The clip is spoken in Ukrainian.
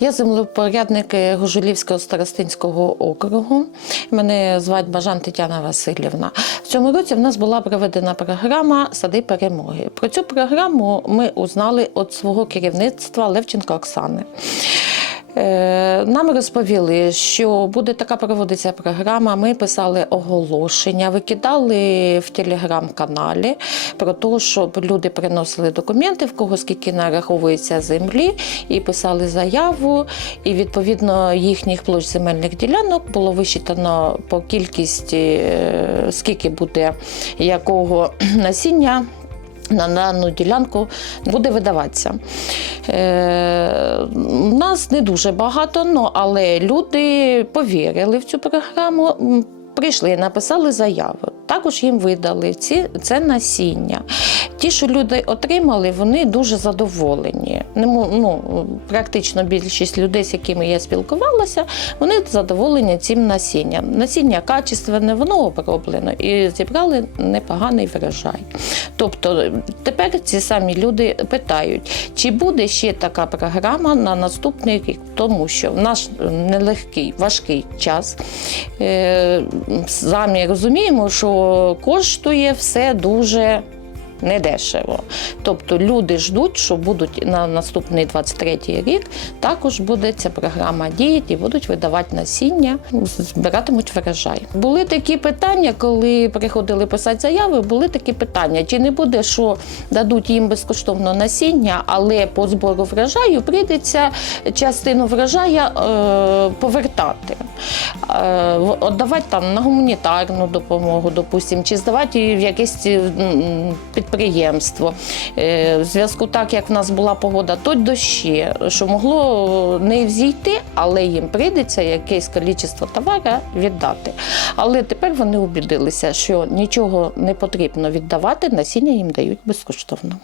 Я землепорядник Гужулівського старостинського округу. Мене звати Бажан Тетяна Васильівна. В цьому році в нас була проведена програма Сади перемоги. Про цю програму ми узнали від свого керівництва Левченка Оксани. Е, Нам розповіли, що буде така проводитися програма. Ми писали оголошення, викидали в телеграм-каналі про те, щоб люди приносили документи, в кого скільки нараховується землі, і писали заяву. І відповідно їхніх площ земельних ділянок було висчитано по кількості, е, скільки буде якого насіння на дану ділянку буде видаватися. Нас не дуже багато, але люди повірили в цю програму. Прийшли, написали заяву. Також їм видали ці, це насіння. Ті, що люди отримали, вони дуже задоволені. Ну, практично більшість людей, з якими я спілкувалася, вони задоволені цим насінням. Насіння качественне, воно оброблено і зібрали непоганий врожай. Тобто тепер ці самі люди питають, чи буде ще така програма на наступний рік, тому що в наш нелегкий, важкий час. Самі розуміємо, що коштує все дуже недешево. Тобто люди ждуть, що будуть на наступний 23 рік також буде ця програма діяти і будуть видавати насіння, збиратимуть врожай. Були такі питання, коли приходили писати заяви, були такі питання, чи не буде, що дадуть їм безкоштовно насіння, але по збору врожаю прийдеться частину врожая е, повертати. Е, там на гуманітарну допомогу, допустим, чи здавати в якесь м, підприємство. Е, В зв'язку так, як в нас була погода, то дощі, що могло не взійти, але їм прийдеться якесь кількість товара віддати. Але тепер вони убідилися, що нічого не потрібно віддавати, насіння їм дають безкоштовно.